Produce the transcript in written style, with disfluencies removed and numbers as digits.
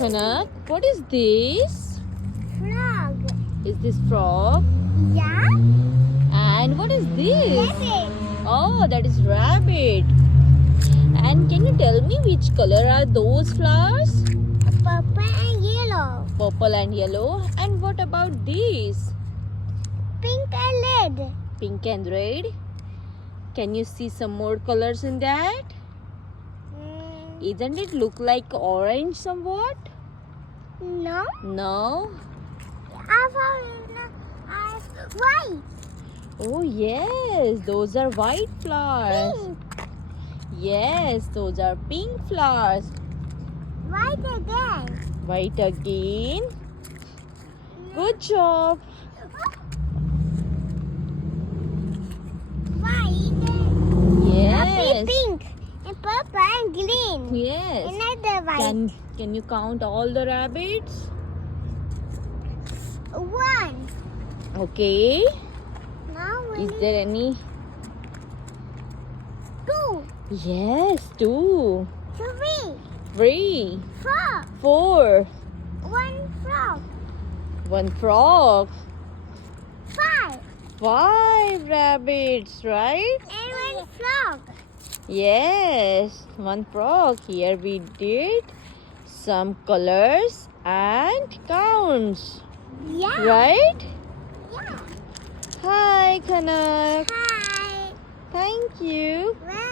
Kanak, what is this? Frog. Is this frog? Yeah. And what is this? Rabbit. Oh, that is rabbit. And can you tell me which color are those flowers? Purple and yellow. Purple and yellow. And what about these? Pink and red. Pink and red. Can you see some more colors in that? Isn't it look like orange somewhat? No. No. I found white. Oh yes, those are white flowers. Pink. Yes, those are pink flowers. White again. White again. Good job. White. Yes. Pink. And purple and green. Yes. Another white. Can you count all the rabbits? One. Okay. Now we Is need there any? two, Yes, two, three, three, four. four, One frog. one frog, Five. five rabbits, right? And one frog. Yes, one frog. Here we did some colors and counts, Yeah. right? Yeah. Hi, Kanak. Hi. Thank you. Well.